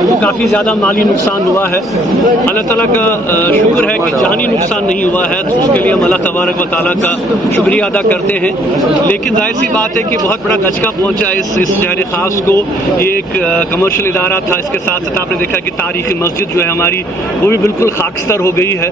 تو کافی زیادہ مالی نقصان ہوا ہے. اللہ تعالیٰ کا شکر ہے کہ جانی نقصان نہیں ہوا ہے، تو اس کے لیے ہم اللہ تبارک و تعالیٰ کا شکریہ ادا کرتے ہیں. لیکن ظاہر سی بات ہے کہ بہت بڑا دھچکا پہنچا اس شہر خاص کو. یہ ایک کمرشل ادارہ تھا، اس کے ساتھ ساتھ آپ نے دیکھا کہ تاریخی مسجد جو ہے ہماری وہ بھی بالکل خاکستر ہو گئی ہے.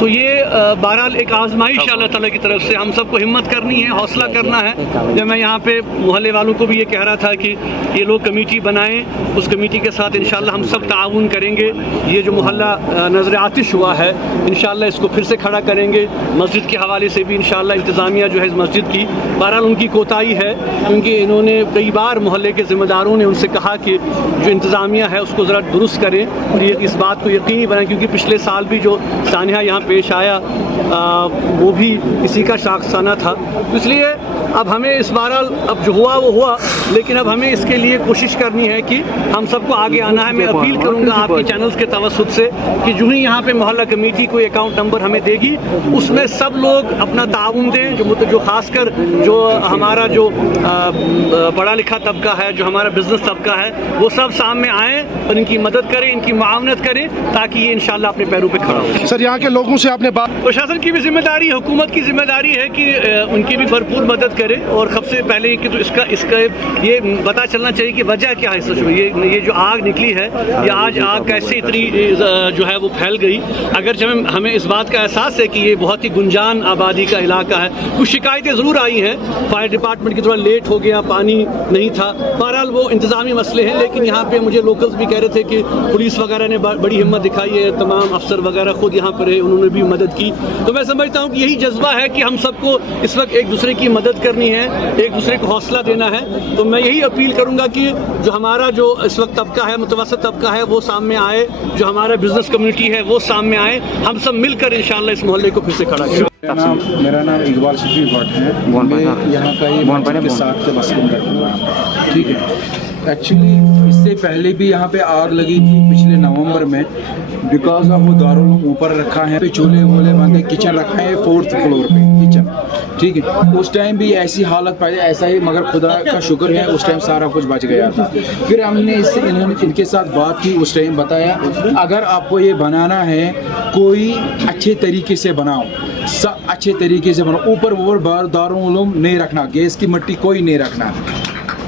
تو یہ بہرحال ایک آزمائش اللہ تعالیٰ کی طرف سے. ہم سب کو ہمت کرنی ہے، حوصلہ کرنا ہے. جب میں یہاں پہ محلے والوں کو بھی یہ کہہ رہا تھا کہ یہ لوگ کمیٹی بنائیں، اس کمیٹی کے ساتھ انشاءاللہ ہم سب تعاون کریں گے. یہ جو محلہ نظر آتش ہوا ہے انشاءاللہ اس کو پھر سے کھڑا کریں گے. مسجد کے حوالے سے بھی انشاءاللہ انتظامیہ جو ہے اس مسجد کی بہرحال ان کی کوتاہی ہے، کیونکہ انہوں نے کئی بار محلے کے ذمہ داروں نے ان سے کہا کہ جو انتظامیہ ہے اس کو ذرا درست کریں اور یہ اس بات کو یقینی بنائیں، کیونکہ پچھلے سال بھی جو سانحہ یہاں پیش آیا وہ بھی اسی کا شاخسانہ تھا. اس لیے اب ہمیں اس بہرحال اب جو ہوا وہ ہوا، لیکن اب ہمیں اس کے لیے کوشش کرنی ہے کہ ہم سب کو آگے آنا ہے. میں اپیل کروں گا آپ کے چینلز کے توسط سے کہ جو ہی یہاں پہ محلہ کمیٹی کوئی اکاؤنٹ نمبر ہمیں دے گی اس میں سب لوگ اپنا تعاون دیں. جو خاص کر جو ہمارا جو پڑھا لکھا طبقہ ہے، جو ہمارا بزنس طبقہ ہے، وہ سب سامنے آئیں اور ان کی مدد کریں، ان کی معاونت کریں تاکہ یہ انشاءاللہ اپنے پیروں پہ کھڑا ہو. سر یہاں کے لوگوں سے آپ نے بات، پرشاسن کی بھی ذمہ داری، حکومت کی ذمہ داری ہے کہ ان کی بھی بھرپور مدد کرے. اور سب سے پہلے کہ تو اس کا یہ پتہ چلنا چاہیے کہ وجہ کیا ہے سچ میں. یہ جو آگ نکلی ہے، یہ آگ کیسے اتنی جو ہے وہ پھیل گئی. اگرچہ ہمیں اس بات کا احساس ہے کہ یہ بہت ہی گنجان آبادی کا علاقہ ہے. کچھ شکایتیں ضرور آئی ہیں، فائر ڈپارٹمنٹ کی تھوڑا لیٹ ہو گیا، پانی نہیں تھا. بہرحال وہ انتظامی مسئلے ہیں، لیکن یہاں پہ مجھے لوکلز بھی کہہ رہے تھے کہ پولیس وغیرہ نے بڑی ہمت دکھائی ہے، تمام افسر وغیرہ خود یہاں پر رہے، انہوں نے بھی مدد کی. تو میں سمجھتا ہوں کہ یہی جذبہ ہے کہ ہم سب کو اس وقت ایک دوسرے کی مدد کرنی ہے، ایک دوسرے کو حوصلہ دینا ہے. تو میں یہی اپیل کروں گا کہ جو ہمارا جو اس وقت طبقہ ہے، متوسط طبقہ ہے، وہ سامنے آئے، جو ہمارا بزنس کمیونٹی ہے وہ سامنے آئے. ہم سب مل کر انشاءاللہ اس محلے کو پھر سے کھڑا کریں. میرا نام اقبال شفیع بٹ ہے. میں یہاں کا یہ مسجد کے ساتھ کا مسئلہ کروں گا. ٹھیک ہے، ایکچولی اس سے پہلے بھی یہاں پہ آگ لگی تھی پچھلے نومبر میں، بیکاز آف وہ دارالعلوم اوپر رکھا ہے، چولہے وولے بندے، کچن رکھا ہے 4th فلور پہ کچن. ٹھیک ہے، اس ٹائم بھی ایسی حالت پائی ایسا ہی، مگر خدا کا شکر ہے اس ٹائم سارا کچھ بچ گیا تھا. پھر ہم نے انہوں نے ان کے ساتھ بات کی، اس ٹائم بتایا اگر آپ کو یہ بنانا ہے کوئی اچھے طریقے سے بناؤ، اچھے طریقے سے بناؤ، اوپر دارالعلوم نہیں رکھنا، گیس کی مٹی کوئی نہیں رکھنا.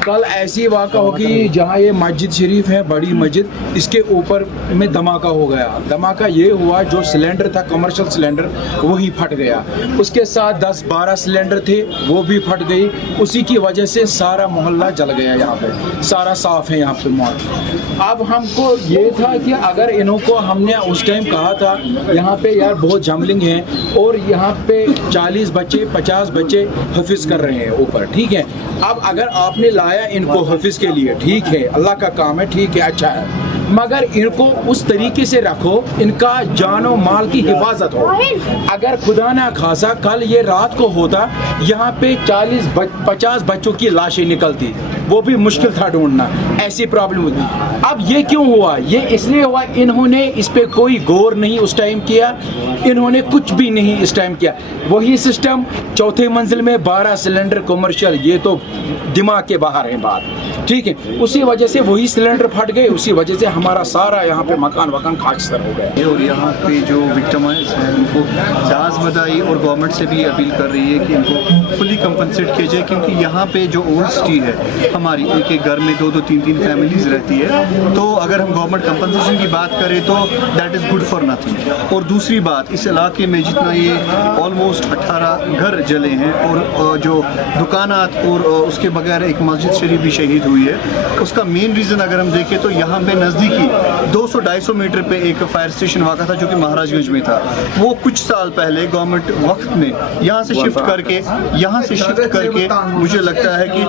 کل ایسی واقعہ ہوگی جہاں یہ مسجد شریف ہے، بڑی مسجد، اس کے اوپر میں دھماکہ ہو گیا. دھماکہ یہ ہوا جو سلنڈر تھا کمرشل سلنڈر وہی پھٹ گیا، اس کے ساتھ 10-12 سلنڈر تھے وہ بھی پھٹ گئی. اسی کی وجہ سے سارا محلہ جل گیا. یہاں پہ سارا صاف ہے یہاں پہ محلہ. اب ہم کو یہ تھا کہ اگر انہوں کو ہم نے اس ٹائم کہا تھا یہاں پہ یار بہت جملنگ ہے اور یہاں پہ 40 بچے 50 بچے حفظ کر رہے ہیں اوپر. ٹھیک ہے، اب اگر آپ نے لایا ان کو حفظ کے لیے، ٹھیک ہے، اللہ کا کام ہے، ٹھیک ہے، اچھا ہے، مگر ان کو اس طریقے سے رکھو ان کا جان و مال کی حفاظت ہو. اگر خدا نہ خاصا کل یہ رات کو ہوتا یہاں پہ 40-50 بچوں کی لاشیں نکلتی، وہ بھی مشکل تھا ڈھونڈنا، ایسی پرابلم ہوتی. اب یہ کیوں ہوا؟ یہ اس لیے ہوا انہوں نے اس پہ کوئی غور نہیں اس ٹائم کیا، انہوں نے کچھ بھی نہیں اس ٹائم کیا. وہی سسٹم 4تھے منزل میں 12 سلنڈر کمرشل، یہ تو دماغ کے باہر ہے بات. ٹھیک ہے، اسی وجہ سے وہی سلنڈر پھٹ گئے، اسی وجہ سے ہمارا سارا یہاں پہ مکان خاکستر ہو گیا. اور یہاں پہ جو وکٹمائز ہیں ان کو داز بدائی اور گورنمنٹ سے بھی اپیل کر رہی ہے کہ ان کو فلی کمپنسیٹ کیا جائے، کیونکہ یہاں پہ جو اولڈ سٹی ہے ہماری، ایک ایک گھر میں 2-2 3-3 فیملیز رہتی ہے. تو اگر ہم گورنمنٹ کمپنسیشن کی بات کریں تو that is good for nothing. اور دوسری بات، اس علاقے میں جتنا یہ آلموسٹ 18 گھر جلے ہیں اور جو دکانات اور اس کے بغیر ایک مسجد شریف بھی شہید ہوئی ہے. اس کا مین ریزن اگر ہم دیکھیں تو یہاں پہ نزدیکی 200-250 میٹر پہ ایک فائر اسٹیشن واقع تھا جو کہ مہاراج گنج میں تھا. وہ کچھ سال پہلے گورنمنٹ وقت میں یہاں سے شفٹ کر کے مجھے لگتا ہے کہ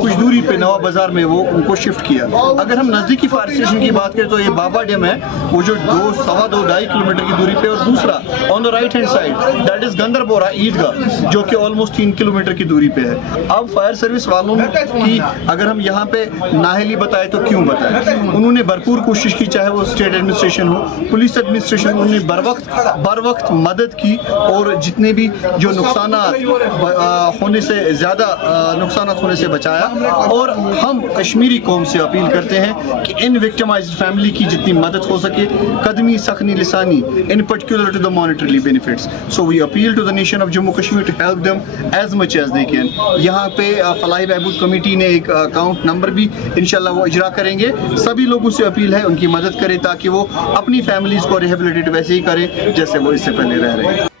کچھ دوری پہ نواب بازار میں وہ ان کو شفٹ کیا. اگر ہم نزدیکی فائر اسٹیشن کی بات کریں تو یہ بابا ڈیم ہے، وہ جو 2.5 کلومیٹر کی دوری پہ، اور دوسرا on the right hand side that that is Gandarpora Idgah جو کہ آلموسٹ 3 کلومیٹر کی دوری پہ ہے. اب فائر سروس والوں کی اگر ہم یہاں پہ نااہلی بتائے تو کیوں بتائیں؟ انہوں نے بھرپور کوشش کی, چاہے وہ اسٹیٹ ایڈمنسٹریشن ہو, پولیس ایڈمنسٹریشن, انہوں نے بر وقت مدد کی, اور جتنے بھی جو نقصانات ہونے سے زیادہ نقصانات ہونے سے بچایا. اور ہم کشمیری قوم سے اپیل کرتے ہیں کہ ان وکٹمائزڈ فیملی کی جتنی مدد ہو سکے, قدمی سخنی لسانی, in particular to the monetarily benefits. So we appeal to the nation of Jammu Kashmir to help them as much as they can. یہاں پہ فلاحی بہبود کمیٹی نے ایک اکاؤنٹ نمبر بھی انشاءاللہ وہ اجرا کریں گے. سبھی لوگوں سے اپیل ہے ان کی مدد کریں تاکہ وہ اپنی فیملیز کو ریہیبلیٹیٹ ویسے ہی کریں جیسے وہ اس سے پہلے رہ رہے ہیں.